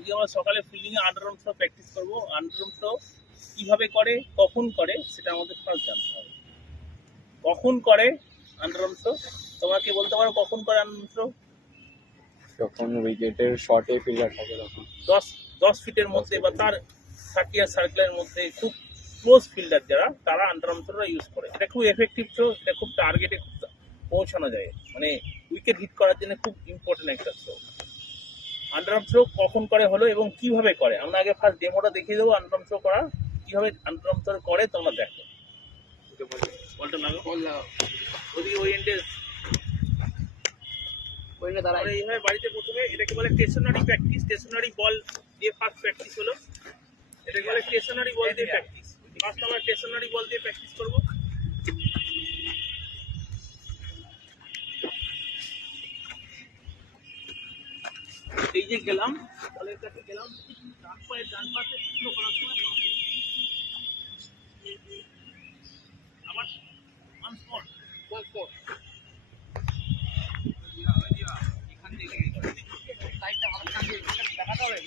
আজকে আমরা সকালে ফিল্ডিং এ আন্ডারআর্ম থ্রো প্র্যাকটিস করব। আন্ডারআর্ম থ্রো কিভাবে করে, কখন করে, সেটা আমাদের ফার্স্ট জানতে হবে। কখন করে আন্ডারআর্ম থ্রো? তোমরা কি বলতে পারো কখন করে আন্ডারআর্ম থ্রো? যখন উইকেটের শর্টে ফিল্ডার থাকে তখন 10 ফিটের মধ্যে বা তার 30 ইয়ার সার্কেলের মধ্যে খুব ক্লোজ ফিল্ডার যারা, তারা আন্ডারআর্ম থ্রোটা ইউজ করে। এটা খুব এফেক্টিভ থ্রো, এটা খুব টার্গেটে পৌঁছানো যায়, মানে উইকেট হিট করার জন্য খুব ইম্পর্টেন্ট একটা থ্রো। আন্ডারআর্ম থ্রো কখন করে হলো এবং কিভাবে করে, আমরা আগে ফার্স্ট ডেমোটা দেখিয়ে দেবো। আন্ডারআর্ম থ্রো করা কিভাবে আন্ডারআর্ম থ্রো করে তোমরা দেখো। বলটা লাগো, বল লাগাও ওদিকে ওরিয়েন্টে আমরা এইভাবে বাড়িতে প্রথমে এটাকে বলে স্টেশনারি প্র্যাকটিস। স্টেশনারি বল দিয়ে ফার্স্ট প্র্যাকটিস হলো, এটাকে বলে স্টেশনারি বল দিয়ে প্র্যাকটিস। ফার্স্ট আমরা স্টেশনারি বল দিয়ে প্র্যাকটিস করব। এই যে গেলাম, বলের কাছে গেলাম, ডান পায়ে ডান পাশে স্লো করার সময় আবার ওয়ান স্পট এখান থেকে লাইটটা ভালো থাকে, দেখাতে হবে।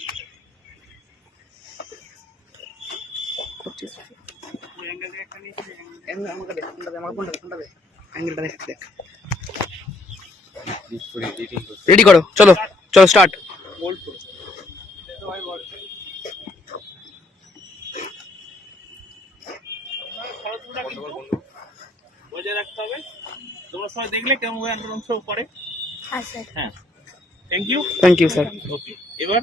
রেডি করো, চলো চলো স্টার্ট। বজায় রাখতে হবে। তোমরা সবাই দেখলে কেমন আন্ডারআর্ম থ্রো করে? হ্যাঁ, থ্যাংক ইউ স্যার। ওকে, এবার